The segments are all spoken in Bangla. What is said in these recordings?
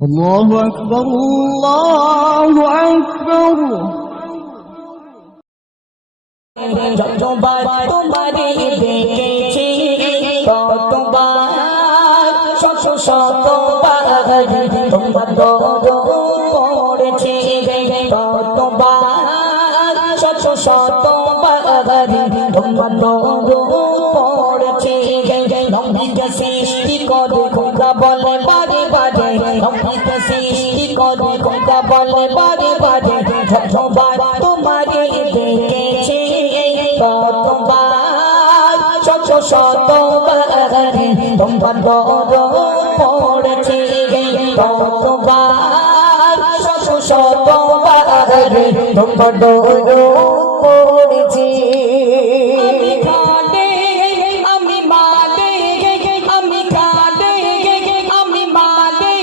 الله أكبر الله أكبر যতবার তোমারে দেখেছি ততবার শত শতবার তোমার দরদ পড়েছি ততবার শত শতবার তোমার দরদ পড়েছি নবীকে সৃষ্টি করে খোদা বলে বারে বারে নবীকে সৃষ্টি করে খোদা বলে বারে বারে যতবার তোমারে দেখেছি ততবার শত শতবার তোমার দরদ পড়েছি ততবার শত শতবার তোমার দরদ পড়েছি আমি কাঁদে আমি মাদে আমি কাঁদে আমি মাদে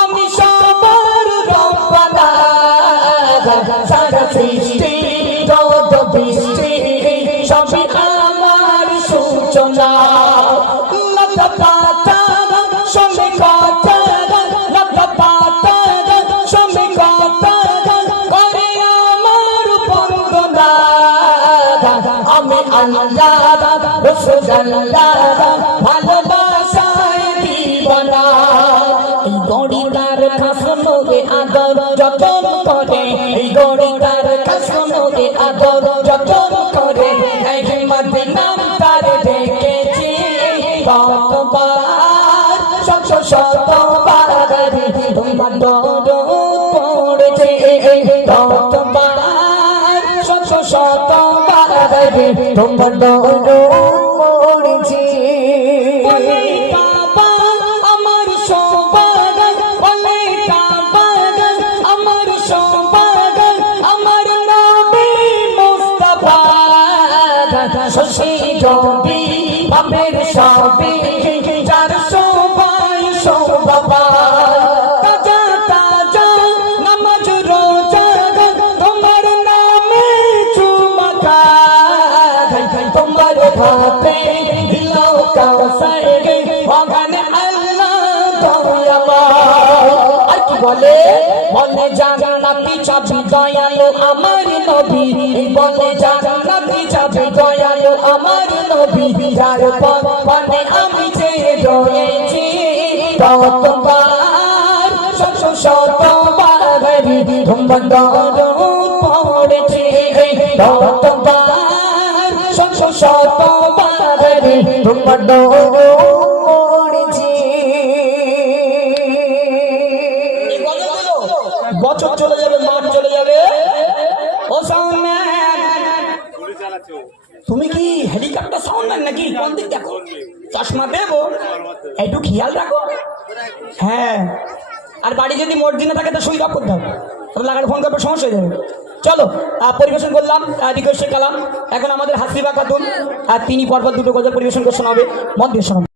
আমি সবার রব্বানা সারা সৃষ্টি যত বৃষ্টি সবই আমার সূচনা লতা পাতা সবে কথা লতা পাতা সবে কথা করে আমার বন্দনা আমি আল্লাহ রাসূলুল্লাহ ভালোবাসায় দিবানা এই গড়িটার কাসমে আদর যতন করে এই গড়িটার কাসমে আদর যতন করে এই মদিনার তার দেখেছি ততবার শত শতবার তোমার দরদ পড়েছে ততবার শত শতবার তোমার দরদ পড়েছে আমার সৌভাগ্য বলে কাবা আমার সৌভাগ্য আমার নবী মুস্তাফা শশী জবি বাবের সবই যার সবাই সৌবাবা তাজা তাজা নামাজ রোজা তোমার নামে চুমকা তোমার হাতে দিলাও কাউসার ভগবান আল্লাহ দয়াময় আর কি বলে বলে জান্নাতি চাবি দয়ালু আমার নবী বলে জান্নাতি চাবি দয়ালু আমার নবী যার পথে আমি যে রয়েছি ততবার শত শতবার তোমার দরদ পড়েছি ততবার শত শতবার তোমার দরদ পড়েছি বছর চলে যাবে মাঠ চলে যাবে ও সাউন্ডম্যান তুমি কি হেলিকপ্টার সাউন্ডম্যান নাকি কোন দিক দেখো চশমা দেবো একটু খেয়াল রাখো হ্যাঁ আর বাড়ি যদি মসজিদে থাকে তো সুইচ অফ করতে হবে তবে লাগার ফোন করবে সমস্যা হয়ে যাবে চলো পরিবেশন করলাম রিকোয়েস্টের কালাম এখন আমাদের হাসিবা খাতুন আর তিনি পরপর দুটো গজল পরিবেশন করতে হবে মন দিয়ে শোনাবে